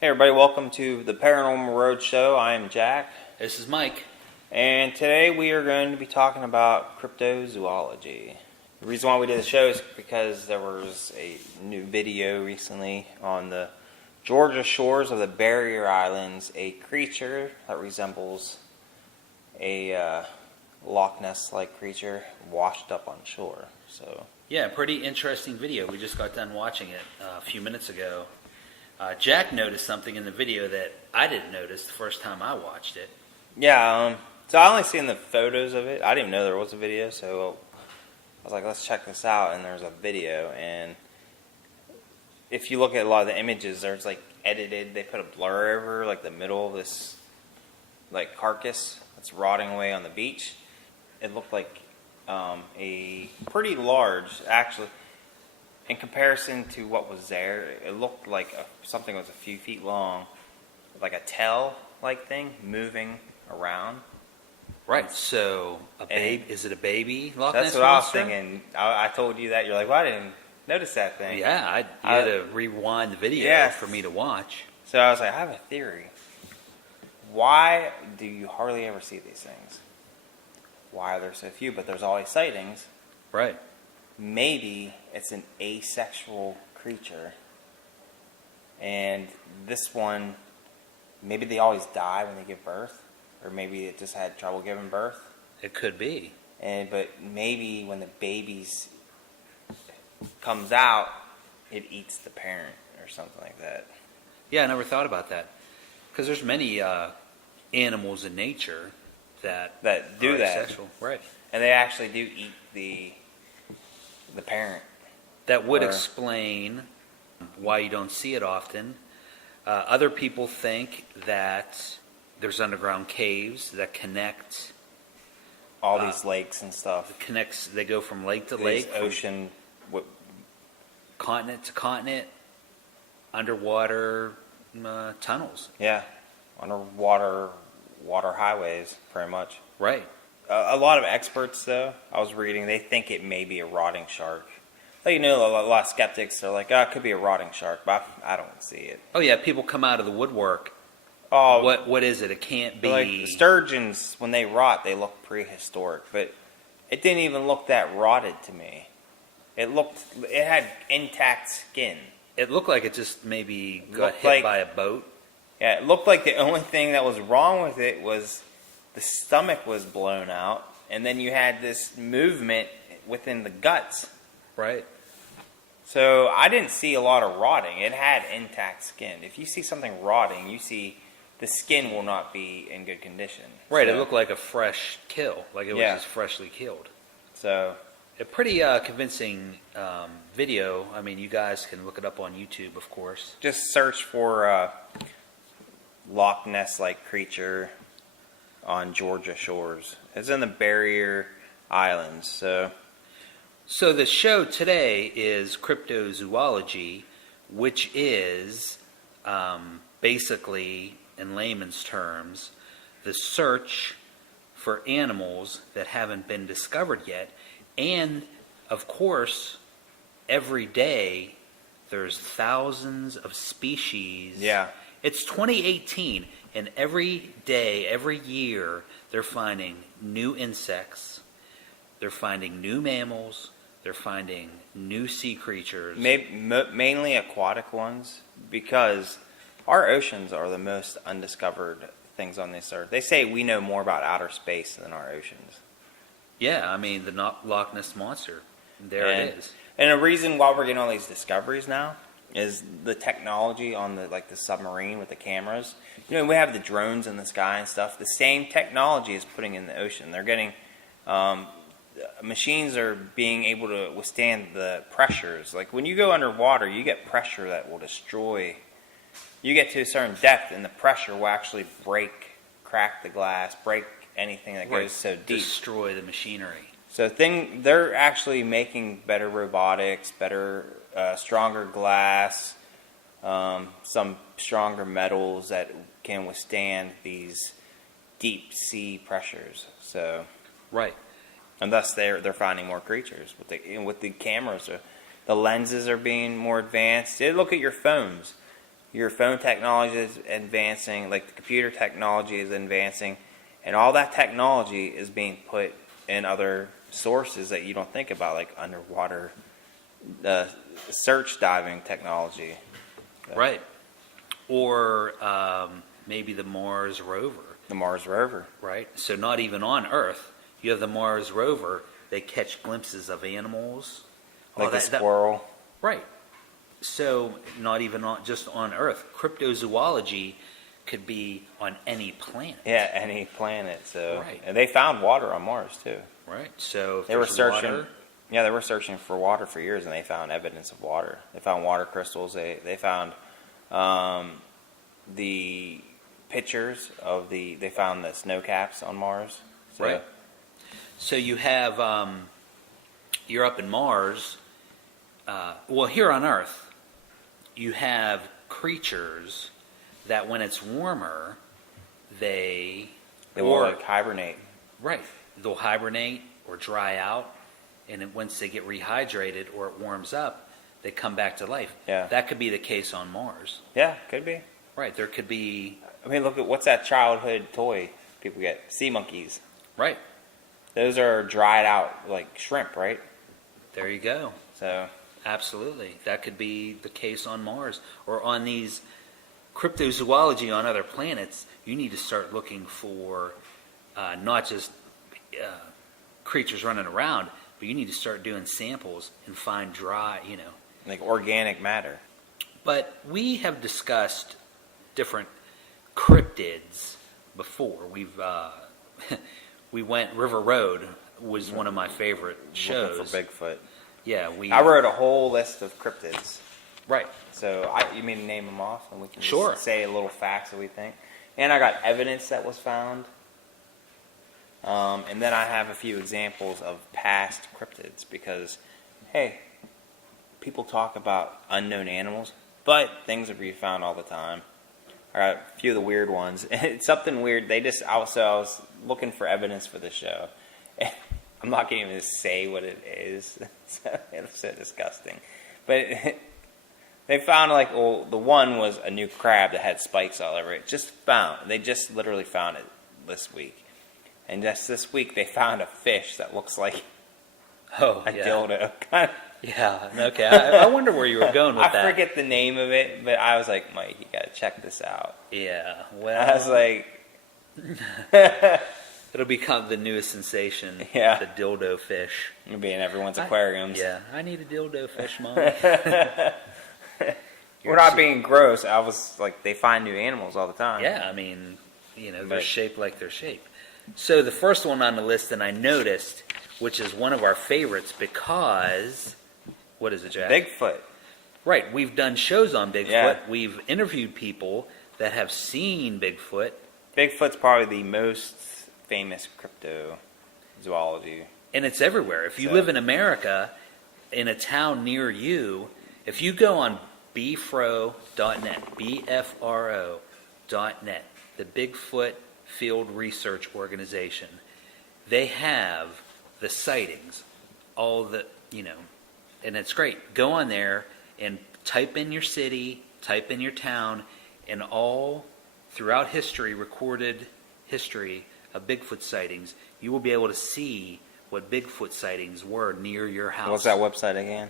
Hey everybody, welcome to the Paranormal Roadshow. I am Jack. This is Mike. And today we are going to be talking about cryptozoology. The reason why we did the show is because there was a new video recently on the Georgia shores of the Barrier Islands. A creature that resembles a Loch Ness-like creature washed up on shore. So Yeah, pretty interesting video. We just got done watching it a few minutes ago. Jack noticed something in the video that I didn't notice the first time I watched it. Yeah, so I only seen the photos of it. I didn't even know there was a video, so I was like, let's check this out, and there's a video, and if you look at a lot of the images, there's like edited, they put a blur over like the middle of this like carcass that's rotting away on the beach. It looked like a pretty large, actually, in comparison to what was there, it looked like something was a few feet long, like a tail-like thing moving around. Right. So, is it a baby Loch That's Ness what monster? I was thinking. I told you that. You're like, well, I didn't notice that thing. Yeah, you had to rewind the video for me to watch. So I was like, I have a theory. Why do you hardly ever see these things? Why are there so few? But there's always sightings. Right. Maybe it's an asexual creature. And this one, maybe they always die when they give birth. Or maybe it just had trouble giving birth. It could be. But maybe when the babies comes out, it eats the parent or something like that. Yeah, I never thought about that. Because there's many animals in nature that do are that. asexual. Right. And they actually do eat the parent. That would explain why you don't see it often. Other people think that there's underground caves that connect all these lakes and stuff. They go from lake to These lake, ocean, continent to continent, underwater tunnels. Yeah, underwater water highways, pretty much. Right. A lot of experts, though, I was reading, they think it may be a rotting shark. Like, a lot of skeptics are like, it could be a rotting shark, but I don't see it. Oh yeah, people come out of the woodwork. Oh, what is it? It can't be. Like sturgeons, when they rot, they look prehistoric, but it didn't even look that rotted to me. It had intact skin. It looked like it just maybe got hit by a boat. Yeah, it looked like the only thing that was wrong with it was the stomach was blown out, and then you had this movement within the guts. Right. So I didn't see a lot of rotting. It had intact skin. If you see something rotting, you see the skin will not be in good condition. Right, So, it looked like a fresh kill, like it was just freshly killed. So A pretty convincing video. I mean, you guys can look it up on YouTube, of course. just search for Loch Ness-like creature on Georgia shores. It's in the Barrier Islands. So the show today is cryptozoology, which is basically, in layman's terms, the search for animals that haven't been discovered yet. And, of course, every day there's thousands of species. Yeah. It's 2018, and every day, every year, they're finding new insects, they're finding new mammals, they're finding new sea creatures. Mainly aquatic ones, because our oceans are the most undiscovered things on this earth. They say we know more about outer space than our oceans. Yeah, I mean, the Loch Ness Monster. It is. And the reason why we're getting all these discoveries now is the technology on the submarine with the cameras. We have the drones in the sky and stuff. The same technology is putting in the ocean. They're getting machines are being able to withstand the pressures. Like when you go underwater, you get pressure that will destroy. You get to a certain depth, and the pressure will actually crack the glass, break anything that goes so deep. Destroy the machinery. So they're actually making better robotics, stronger glass, some stronger metals that can withstand these deep sea pressures. So right, and thus they're finding more creatures with the cameras. The lenses are being more advanced. Look at your phones. your phone technology is advancing, like the computer technology is advancing, and all that technology is being put in other sources that you don't think about, like underwater search diving technology. So, Right. Or maybe the Mars rover. the Mars rover. Right? So not even on Earth. You have the Mars rover. They catch glimpses of animals. Like the squirrel. Right. So not even just on Earth. Cryptozoology could be on any planet. Yeah, any planet. So, Right. and they found water on Mars too. Right. So if They were there's searching. water, Yeah, they were searching for water for years, and they found evidence of water. They found water crystals. They found the pictures of they found the snow caps on Mars. So, right. So you have you're up in Mars. Well, here on Earth, you have creatures that when it's warmer, they will like hibernate. Right. They'll hibernate or dry out, and then once they get rehydrated or it warms up, they come back to life. Yeah. That could be the case on Mars. Yeah, could be. Right. There could be. I mean, look at what's that childhood toy people get? Sea monkeys. Right. Those are dried out like shrimp, right? There you go. So Absolutely. That could be the case on Mars or on these cryptozoology on other planets. You need to start looking for not just creatures running around, but you need to start doing samples and find dry, like organic matter. But we have discussed different cryptids before. We went River Road was one of my favorite shows. Looking for Bigfoot. Yeah, I wrote a whole list of cryptids. Right. So you mean to name them off, and we can Sure. just say a little facts that we think. And I got evidence that was found. And then I have a few examples of past cryptids because, hey, people talk about unknown animals, but things are being found all the time. I got a few of the weird ones. It's something weird. I was looking for evidence for this show. I'm not going to even say what it is. It's so disgusting. But they found the one was a new crab that had spikes all over it. They just literally found it this week. And just this week they found a fish that looks like a dildo. Yeah, okay. I wonder where you were going with that. I forget the name of it, but I was like, Mike, you got to check this out. Yeah, well. I was like... It'll become the newest sensation. Yeah. The dildo fish. It'll be in everyone's aquariums. Yeah, I need a dildo fish, Mom. We're not being gross. I was like, they find new animals all the time. Yeah, I mean, they're shaped like they're shaped. So the first one on the list that I noticed, which is one of our favorites because, what is it, Jack? Bigfoot. Right, we've done shows on Bigfoot. Yeah. We've interviewed people that have seen Bigfoot. Bigfoot's probably the most famous cryptozoology. And it's everywhere. If you live in America, in a town near you, if you go on bfro.net, BFRO.net, the Bigfoot Field Research Organization, they have the sightings, all the, and it's great. Go on there and type in your city, type in your town, and all throughout history, recorded history of Bigfoot sightings, you will be able to see what Bigfoot sightings were near your house. What's that website again?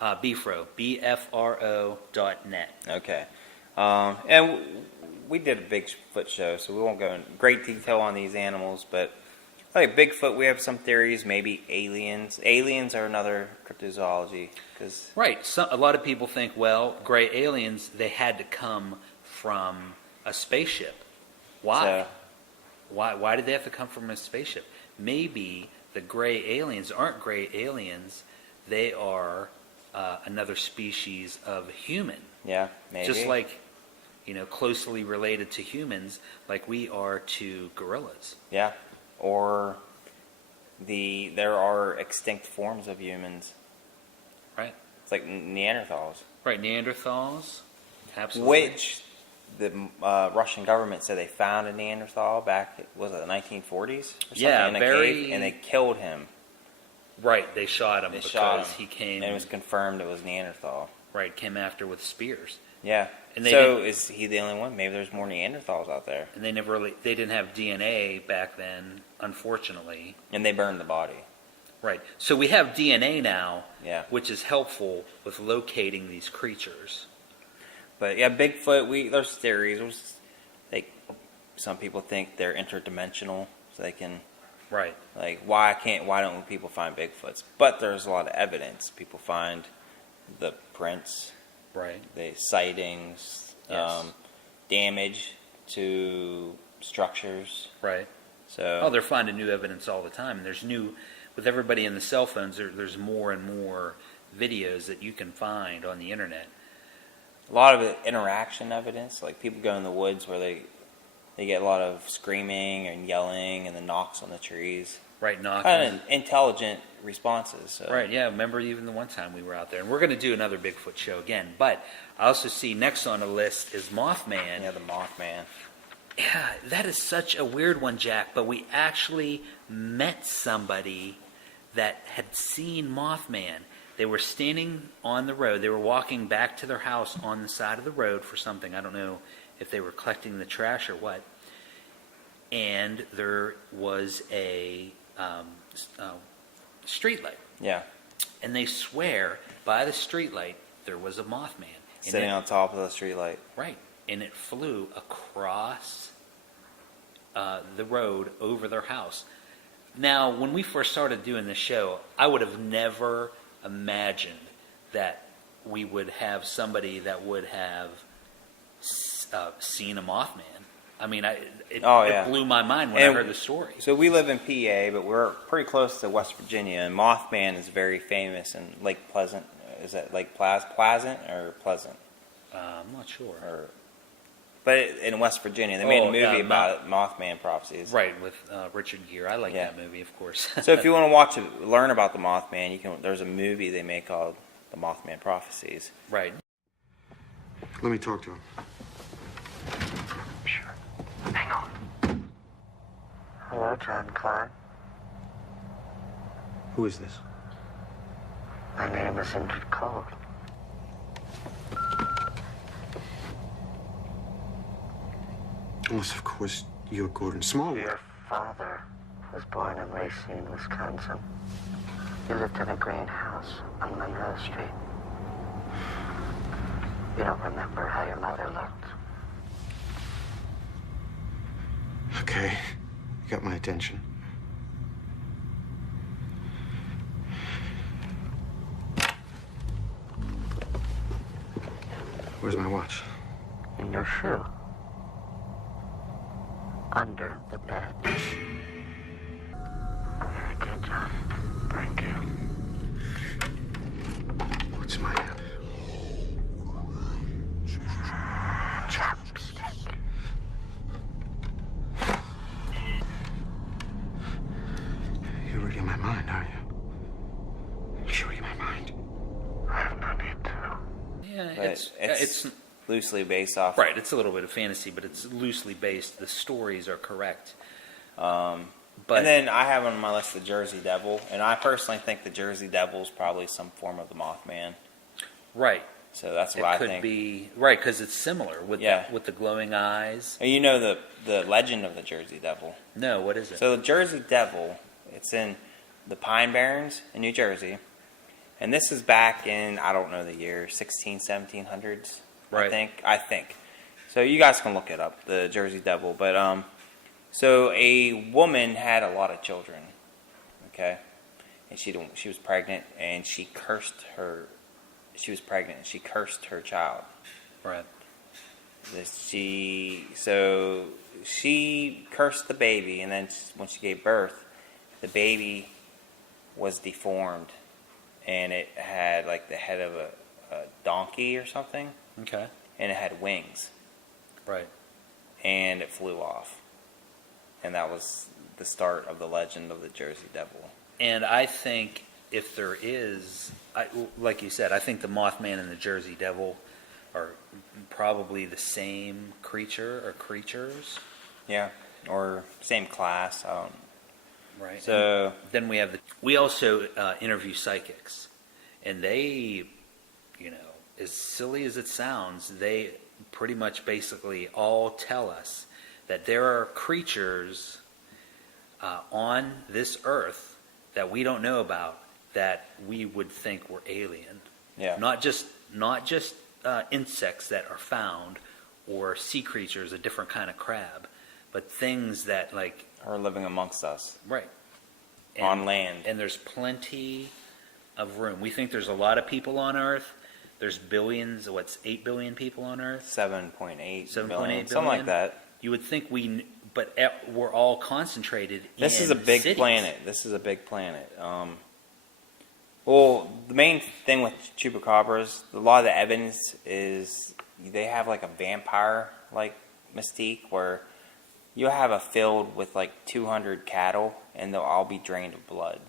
BFRO, BFRO.net. Okay. And we did a Bigfoot show, so we won't go in great detail on these animals, but like Bigfoot, we have some theories, maybe aliens. Aliens are another cryptozoology. Right. A lot of people think, well, gray aliens, they had to come from a spaceship. Why? Why did they have to come from a spaceship? Maybe the gray aliens aren't gray aliens. They are another species of human. Yeah, maybe. Just like, closely related to humans, like we are to gorillas. Yeah. Or there are extinct forms of humans. Right. It's like Neanderthals. Right, Neanderthals. Absolutely. Which the Russian government said they found a Neanderthal back, was it the 1940s? Or something, yeah, in a cave, and they killed him. Right, they shot him He he came... And it was confirmed it was Neanderthal. Right, came after with spears. Yeah. And they So is he the only one? Maybe there's more Neanderthals out there. And they didn't have DNA back then, unfortunately. And they burned the body. Right. So we have DNA now, Yeah. which is helpful with locating these creatures. But yeah, Bigfoot. There's theories. Like some people think they're interdimensional, so they can. Right. Like why don't people find Bigfoots? But there's a lot of evidence. People find the prints, Right. the sightings, Yes. damage to structures. Right. So They're finding new evidence all the time. And with everybody in the cell phones, there's more and more videos that you can find on the internet. a lot of it, interaction evidence, like people go in the woods where they get a lot of screaming and yelling and the knocks on the trees. Right, knocking. Kind of intelligent responses. So. Right, yeah. Remember even the one time we were out there. And we're going to do another Bigfoot show again. But I also see next on the list is Mothman. Yeah, the Mothman. Yeah, that is such a weird one, Jack. But we actually met somebody that had seen Mothman. They were standing on the road. They were walking back to their house on the side of the road for something. I don't know if they were collecting the trash or what. And there was a street light. Yeah. And they swear by the street light there was a Mothman. Sitting on top of the streetlight. Right. And it flew across the road over their house. Now, when we first started doing this show, I would have never imagined that we would have somebody that would have seen a Mothman. I mean, it blew my mind when I heard the story. So we live in PA, but we're pretty close to West Virginia, and Mothman is very famous in Lake Pleasant. Is that Lake Pleasant or Pleasant? I'm not sure. But in West Virginia, they made a movie about Mothman prophecies. Right, with Richard Gere. I like that movie, of course. So if you want to learn about the Mothman, there's a movie they make called The Mothman Prophecies. Right. Let me talk to him. Sure. Hang on. Hello, John Klein. Who is this? My name is Indrid Cole. Unless, of course, you're Gordon Smallwood. Your father was born in Racine, Wisconsin. He lived in a green house on Monroe Street. You don't remember how your mother looked. Okay. You got my attention. Where's my watch? In your shoe. Under the bed. Very good, John. Thank you. What's in my hand? Chapstick. You're reading my mind, are you? You're reading my mind. I have no need to. Yeah, But it's loosely based off. right. It's a little bit of fantasy, but it's loosely based. The stories are correct. But And then I have on my list the Jersey Devil, and I personally think the Jersey Devil is probably some form of the Mothman. right, So that's what it I could think. be right because it's similar with with the glowing eyes. And you know the legend of the Jersey Devil. No, what is it? So the Jersey Devil, it's in the Pine Barrens in New Jersey. And this is back in, I don't know the year, 1700s, Right. I think. So you guys can look it up, the Jersey Devil. But so a woman had a lot of children, okay? And she was pregnant, and she cursed her. She was pregnant, and she cursed her child. right, She cursed the baby, and then when she gave birth, the baby was deformed, and it had like the head of a donkey or something, okay, and it had wings, right. and it flew off, and that was the start of the legend of the Jersey Devil. And I think if there is, like you said, I think the Mothman and the Jersey Devil are probably the same creature or creatures. Yeah, or same class. Right. So And then we also interview psychics, and they, as silly as it sounds, they pretty much basically all tell us that there are creatures on this earth that we don't know about that we would think were alien. Yeah. Not just insects that are found or sea creatures, a different kind of crab, but things that like Are living amongst us. right On land. And there's plenty of room. We think there's a lot of people on Earth. There's billions. 8 billion people on Earth? 7.8 7.8 billion, something like that. You would think but we're all concentrated. This in is a big cities. planet. This is a big planet. Well, the main thing with chupacabras, a lot of the evidence is they have like a vampire-like mystique where you have a field with like 200 cattle and they'll all be drained of blood.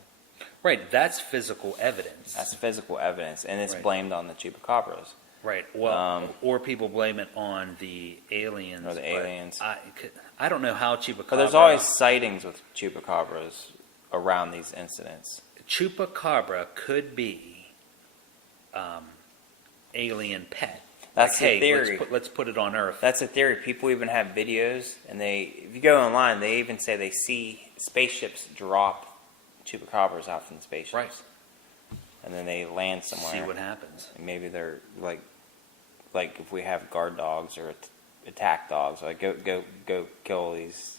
Right, that's physical evidence. That's physical evidence, and it's Right. blamed on the chupacabras. Right. Well, or people blame it on the aliens. Or the but aliens. I don't know how chupacabra. But there's always sightings with chupacabras around these incidents. Chupacabra could be alien pet. That's like, the theory. Let's put it on Earth. That's a theory. People even have videos, and if you go online, they even say they see spaceships drop chupacabras out from the spaceships. Right. And then they land somewhere. See what happens. And maybe they're like if we have guard dogs or attack dogs, like go kill these.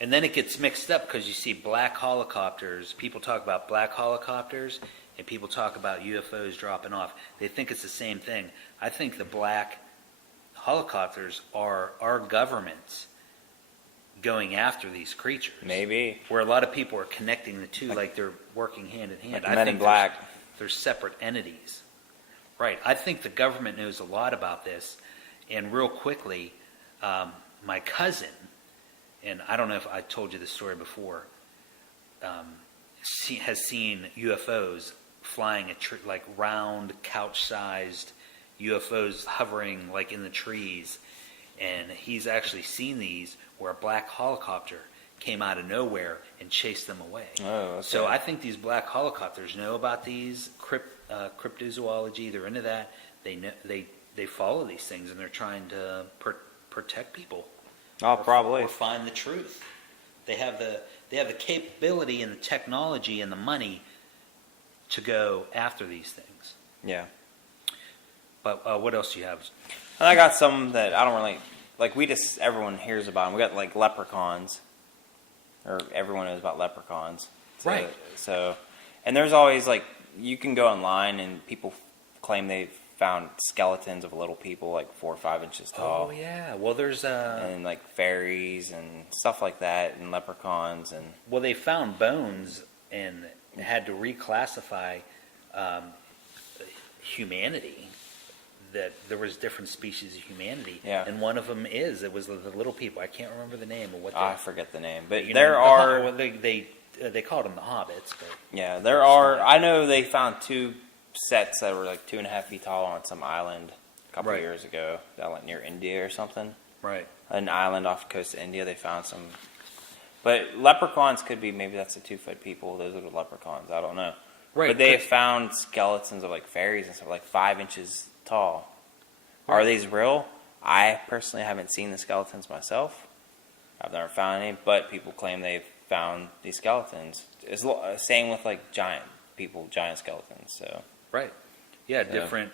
And then it gets mixed up because you see black helicopters. People talk about black helicopters, and people talk about UFOs dropping off. They think it's the same thing. I think the black helicopters are our governments going after these creatures. Maybe. Where a lot of people are connecting the two like they're working hand in hand. Like I Men think in Black. They're separate entities. Right. I think the government knows a lot about this. And real quickly, my cousin, and I don't know if I told you this story before, has seen UFOs flying like round, couch-sized UFOs hovering like in the trees. And he's actually seen these where a black helicopter came out of nowhere and chased them away. Oh, okay. So I think these black helicopters know about these cryptozoology. They're into that. They know, they follow these things, and they're trying to protect people. Oh, probably. Or find the truth. They have the capability and the technology and the money to go after these things. Yeah. But what else do you have? And I got some that I don't really like. Everyone hears about them. We got like leprechauns, or everyone knows about leprechauns. Right. So, and there's always like you can go online and people claim they've found skeletons of little people like 4 or 5 inches tall. Oh yeah. Well, there's and like fairies and stuff like that, and leprechauns and. Well, they found bones and had to reclassify humanity. That there was different species of humanity, Yeah. and one of them it was the little people. I can't remember the name of what. I forget the name, but you there know, are. well, they called them the hobbits, but Yeah, there are. I know they found 2 sets that were like 2.5 feet tall on some island a couple Right. of years ago, down like near India or something. right. An island off the coast of India. They found some, but leprechauns could be maybe that's the 2-foot people. Those are the leprechauns. I don't know. Right, But they have 'cause- found skeletons of like fairies and stuff like 5 inches tall. Right. Are these real? I personally haven't seen the skeletons myself. I've never found any, but people claim they've found these skeletons. It's same with like giant skeletons. So Right. Yeah, Yeah. different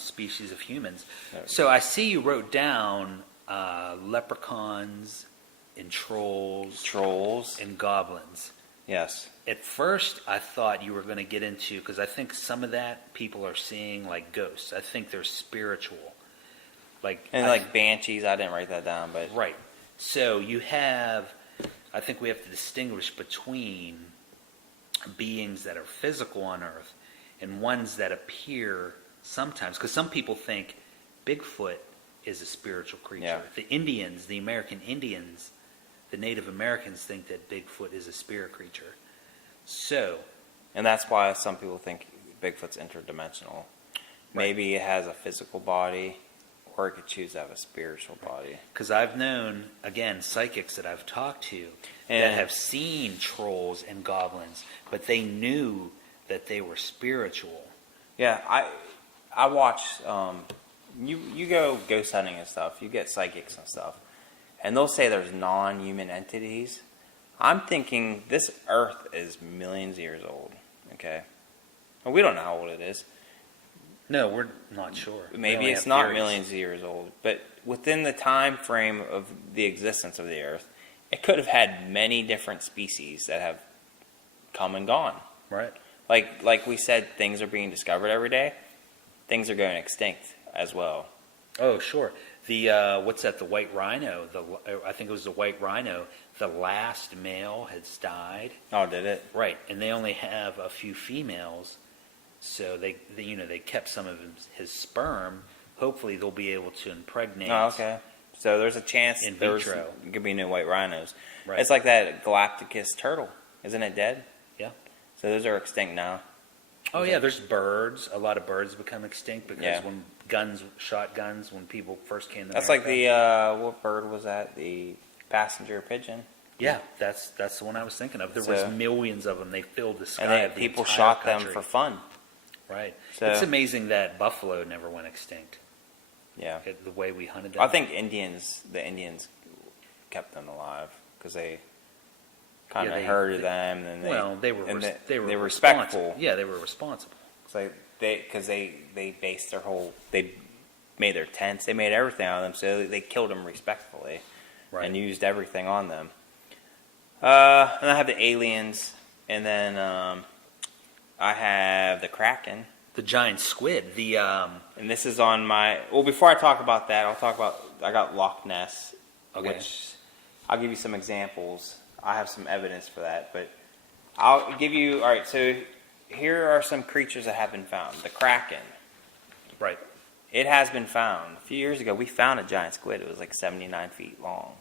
species of humans. Yeah. So I see you wrote down leprechauns and trolls and goblins. yes, At first, I thought you were going to get into, because I think some of that people are seeing like ghosts. I think they're spiritual. and like banshees. I didn't write that down, but Right. So you have, I think we have to distinguish between beings that are physical on Earth and ones that appear sometimes. Because some people think Bigfoot is a spiritual creature. Yeah. The Indians, the American Indians, the Native Americans think that Bigfoot is a spirit creature. So, and that's why some people think Bigfoot's interdimensional. Maybe it has a physical body, or it could choose to have a spiritual body. because I've known, again, psychics that I've talked to that And- have seen trolls and goblins, but they knew that they were spiritual. Yeah, I watch. You go ghost hunting and stuff. You get psychics and stuff, and they'll say there's non-human entities. I'm thinking this Earth is millions of years old. Okay, well, we don't know how old it is. No, we're not sure. Maybe it's not millions of years old, but within the time frame of the existence of the Earth, it could have had many different species that have come and gone. Right. Like we said, things are being discovered every day. Things are going extinct as well. Oh, sure. The what's that? The white rhino. I think it was the white rhino. The last male has died. Oh, did it? Right, and they only have a few females, so they kept some of his sperm. Hopefully, they'll be able to impregnate. Oh, okay. So there's a chance in there vitro. Could be no white rhinos. Right. It's like that Galapagos turtle. Isn't it dead? Yeah. So those are extinct now. Oh yeah, there's birds. A lot of birds become extinct because Yeah. when shotguns, when people first came to That's America. like the what bird was that? The passenger pigeon. Yeah, that's the one I was thinking of. There So- was millions of them. They filled the sky. And then of the people entire shot country. them for fun. Right. So- It's amazing that buffalo never went extinct. Yeah. The way we hunted them. I think the Indians kept them alive because they kind of herded them. And they were they were responsible. respectful. Yeah, they were responsible. It's like they based their whole, they made their tents, they made everything on them, so they killed them respectfully, Right. and used everything on them. And I have the aliens, and then I have the Kraken, The giant squid. The and this is on my. Well, before I talk about that, I'll talk about I got Loch Ness, Okay. which I'll give you some examples. I have some evidence for that, but I'll give you. All right, so here are some creatures that have been found. The Kraken. right. It has been found. A few years ago, we found a giant squid. It was like 79 feet long.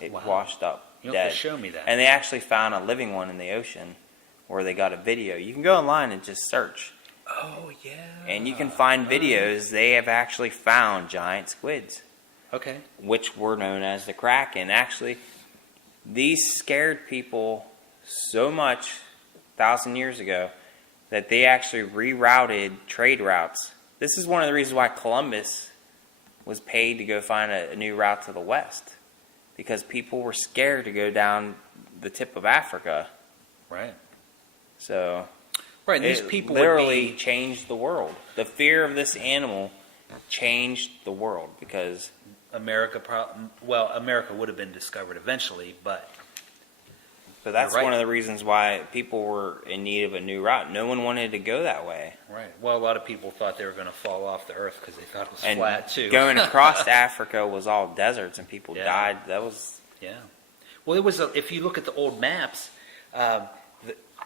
It Wow. washed up, You'll dead. have to show me that. And they actually found a living one in the ocean where they got a video. You can go online and just search. Oh yeah. And you can find videos. They have actually found giant squids, Okay. which were known as the Kraken. Actually, these scared people so much 1,000 years ago that they actually rerouted trade routes. This is one of the reasons why Columbus was paid to go find a new route to the west, because people were scared to go down the tip of Africa. Right. So Right. And these it people literally would be, changed the world. The fear of this animal changed the world because America would have been discovered eventually, but that's You're right. one of the reasons why people were in need of a new route. No one wanted to go that way. right. Well, a lot of people thought they were going to fall off the earth because they thought it was And flat too. going across Africa was all deserts and people Yeah. died. That was Yeah. Well, it was. If you look at the old maps,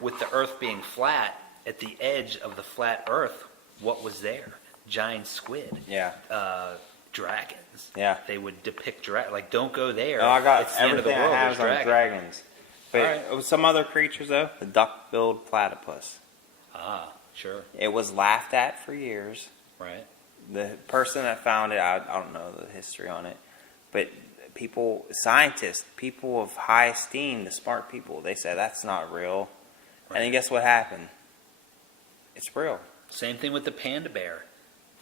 with the Earth being flat, at the edge of the flat Earth, what was there? Giant squid, yeah. dragons. Yeah. They would depict like don't go there. No, I got It's the end of everything the world. I have There's is on dragons. But All right. it was some other creatures though. The duck-billed platypus. Ah, sure. It was laughed at for years. Right. The person that found it, I don't know the history on it, but people, scientists, people of high esteem, the smart people, they said that's not real. Right. And then guess what happened? It's real. Same thing with the panda bear.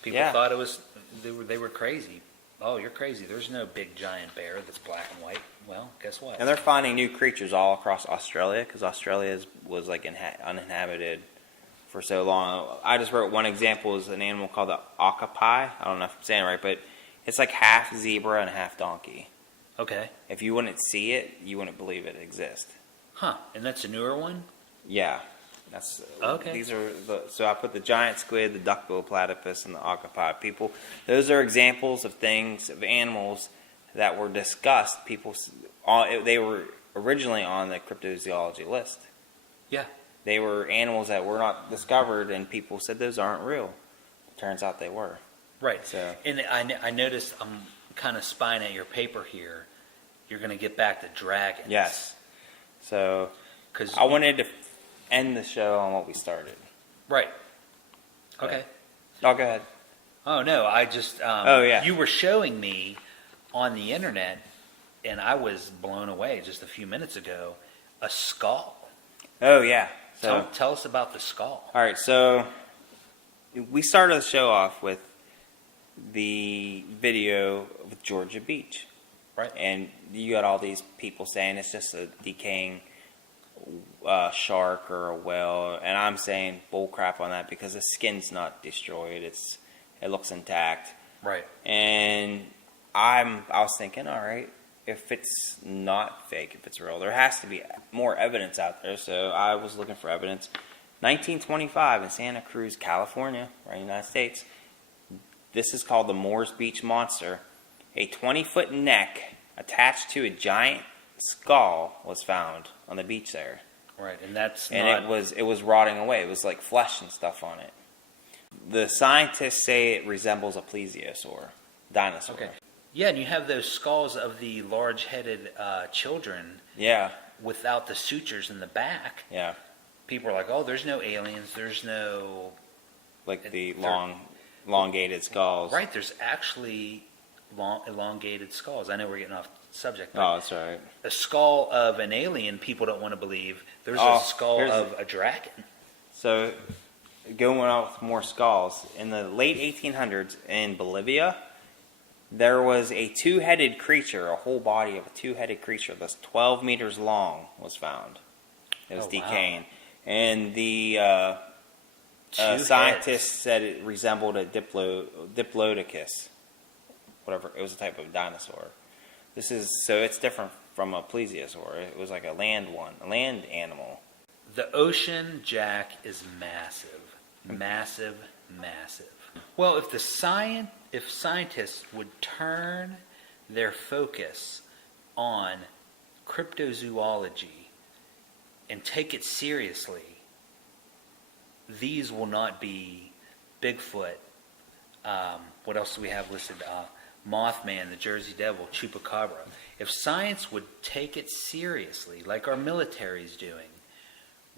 People Yeah. thought it was they were crazy. Oh, you're crazy. There's no big giant bear that's black and white. Well, guess what? And they're finding new creatures all across Australia because Australia was like uninhabited for so long. I just wrote one example is an animal called the octopi. I don't know if I'm saying it right, but it's like half zebra and half donkey. Okay. If you wouldn't see it, you wouldn't believe it exists. Huh. And that's a newer one? Yeah, that's Okay. These are so I put the giant squid, the duck-billed platypus, and the octopi. People, those are examples of things of animals that were discussed. They were originally on the cryptozoology list. Yeah. They were animals that were not discovered, and people said those aren't real. Turns out they were. Right. So- And I noticed I'm kind of spying at your paper here. You're going to get back to dragons. Yes. So 'Cause I wanted to end the show on what we started. Right. Okay. Oh, go ahead. Oh, no. I just... Oh, yeah. You were showing me on the internet, and I was blown away just a few minutes ago, a skull. Oh, yeah. So Tell us about the skull. all right, so we started the show off with the video with Georgia Beach. Right. And you got all these people saying it's just a decaying shark or a whale, and I'm saying bull crap on that because the skin's not destroyed; it looks intact. Right. And I was thinking, all right, if it's not fake, if it's real, there has to be more evidence out there. So I was looking for evidence. 1925 in Santa Cruz, California, right in the United States. This is called the Moores Beach Monster. A 20-foot neck attached to a giant skull was found on the beach there. Right, and that's and not... it was rotting away. It was like flesh and stuff on it. The scientists say it resembles a plesiosaur dinosaur. Okay. Yeah, and you have those skulls of the large-headed children. Yeah. Without the sutures in the back. Yeah. People are like, oh, there's no aliens. There's no... Like the elongated skulls. Right, there's actually elongated skulls. I know we're getting off subject. But oh, that's all right. A skull of an alien, people don't want to believe. There's a skull of a dragon. So, going on with more skulls. In the late 1800s in Bolivia, there was a two-headed creature, a whole body of a two-headed creature that's 12 meters long was found. It was decaying. Wow. And the scientists said it resembled a diplodocus. Whatever, it was a type of dinosaur. So it's different from a plesiosaur. It was like a land animal. The ocean, Jack, is massive, massive, massive. Well, if scientists would turn their focus on cryptozoology and take it seriously, these will not be Bigfoot. What else do we have listed? Mothman, the Jersey Devil, Chupacabra. If science would take it seriously, like our military is doing,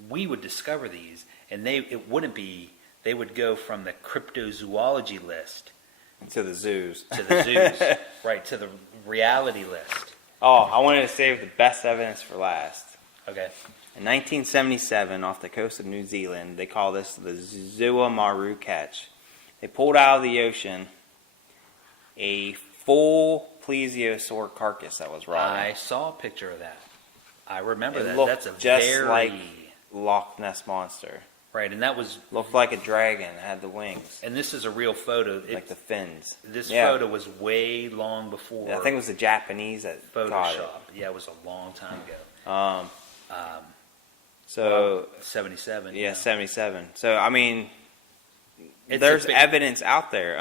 we would discover these, and it wouldn't be. They would go from the cryptozoology list to the zoos. Right, to the reality list. Oh, I wanted to save the best evidence for last. Okay. In 1977, off the coast of New Zealand, they call this the Zua Maru catch. They pulled out of the ocean a full plesiosaur carcass that was rotting. I saw a picture of that. I remember that. Looked That's a just very... like Loch Ness Monster. Right, and that was... Looked like a dragon. It had the wings. And this is a real photo. Like the fins. This photo was way long before... Yeah, I think it was the Japanese that caught it. Yeah, it was a long time ago. So... 77. Yeah, 77. So, I mean, there's evidence out there.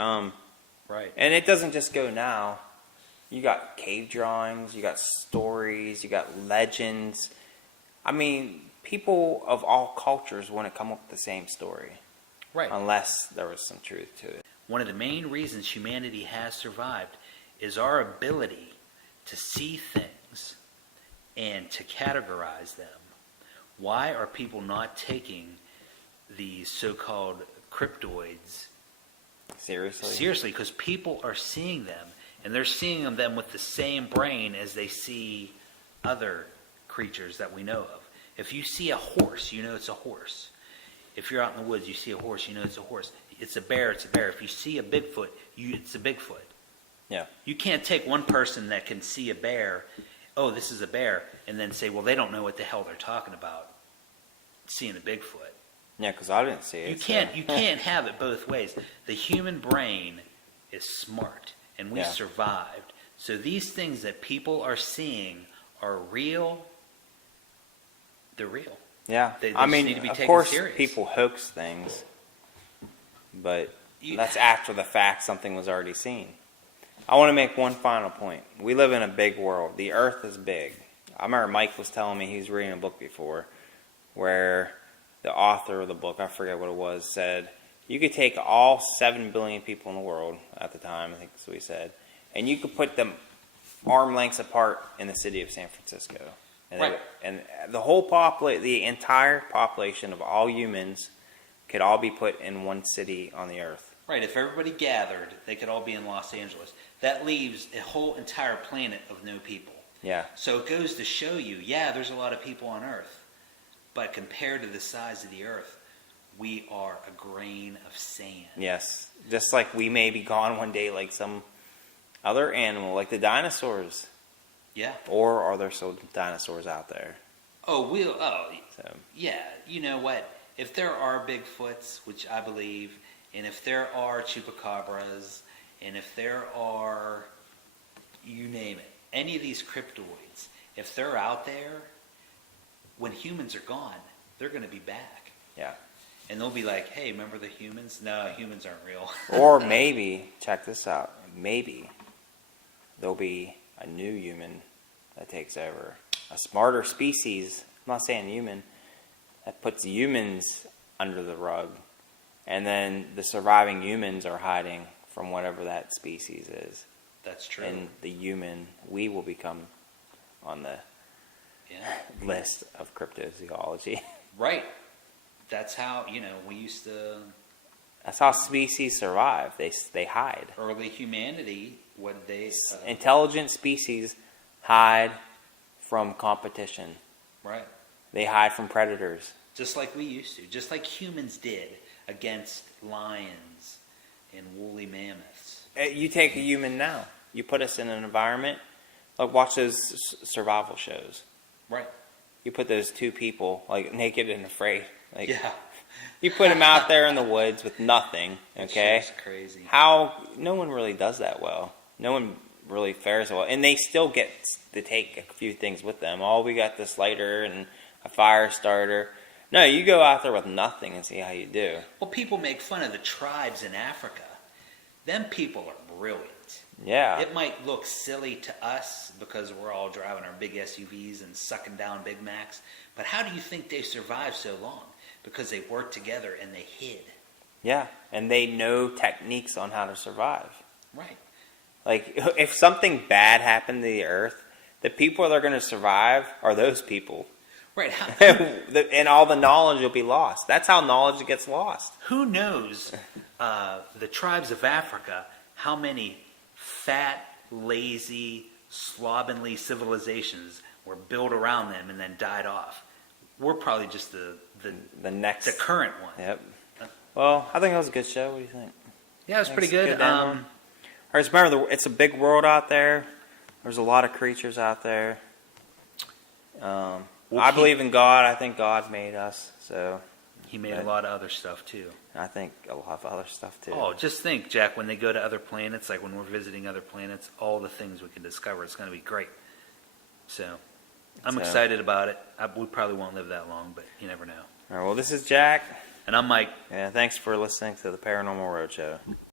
Right. And it doesn't just go now. You got cave drawings, you got stories, you got legends. I mean, people of all cultures want to come up with the same story. Right. Unless there was some truth to it. One of the main reasons humanity has survived is our ability to see things and to categorize them. Why are people not taking these so-called cryptoids seriously? Because people are seeing them, and they're seeing them with the same brain as they see other creatures that we know of. If you see a horse, you know it's a horse. If you're out in the woods, you see a horse, you know it's a horse. It's a bear, it's a bear. If you see a Bigfoot, it's a Bigfoot. Yeah. You can't take one person that can see a bear, oh, this is a bear, and then say, well, they don't know what the hell they're talking about seeing a Bigfoot. Yeah, because I didn't see it. You can't have it both ways. The human brain is smart, and we survived. So these things that people are seeing are real. They're real. Yeah. They I mean, need to be of taken course, serious. people hoax things, but that's after the fact something was already seen. I want to make one final point. We live in a big world. The Earth is big. I remember Mike was telling me he was reading a book before where the author of the book, I forget what it was, said you could take all 7 billion people in the world at the time, I think that's what he said, and you could put them arm lengths apart in the city of San Francisco. And, right. And the entire population of all humans could all be put in one city on the Earth. Right, if everybody gathered, they could all be in Los Angeles. That leaves a whole entire planet of no people. Yeah. So it goes to show you, yeah, there's a lot of people on Earth. But compared to the size of the Earth, we are a grain of sand. Yes. Just like we may be gone one day like some other animal, like the dinosaurs. Yeah. Or are there still dinosaurs out there? Oh, So. yeah. You know what? If there are Bigfoots, which I believe, and if there are chupacabras, and if there are, you name it, any of these cryptoids, if they're out there, when humans are gone, they're going to be back. Yeah. And they'll be like, hey, remember the humans? No, humans aren't real. Or maybe, check this out, maybe there'll be a new human that takes over. A smarter species, I'm not saying human, that puts humans under the rug. And then the surviving humans are hiding from whatever that species is. That's true. And the human, we will become on the list of cryptozoology. Right. That's how, we used to... That's how species survive. They hide. Early humanity, what they... Intelligent species hide from competition. Right. They hide from predators. Just like we used to. Just like humans did against lions and woolly mammoths. You take a human now. You put us in an environment. Like, watch those survival shows. Right. You put those two people, like, naked and afraid. Like, Yeah. You put them out there in the woods with nothing, okay? It's crazy. No one really does that well. No one really fares well. And they still get to take a few things with them. Oh, we got this lighter and a fire starter. No, you go out there with nothing and see how you do. Well, people make fun of the tribes in Africa. Them people are brilliant. Yeah. It might look silly to us because we're all driving our big SUVs and sucking down Big Macs. But how do you think they survived so long? Because they worked together and they hid. Yeah, and they know techniques on how to survive. Right. Like, if something bad happened to the earth, the people that are going to survive are those people. Right. And all the knowledge will be lost. That's how knowledge gets lost. Who knows the tribes of Africa, how many fat, lazy, slovenly civilizations were built around them and then died off? We're probably just the current one. Yep. Well, I think that was a good show. What do you think? Yeah, it was pretty good. All right, just remember, it's a big world out there. There's a lot of creatures out there. I believe in God. I think God made us. So He made a lot of other stuff too. I think a lot of other stuff too. Oh, just think, Jack, when they go to other planets, like when we're visiting other planets, all the things we can discover, it's going to be great. So I'm excited about it. We probably won't live that long, but you never know. All right, well, this is Jack. And I'm Mike. Yeah, thanks for listening to the Paranormal Roadshow.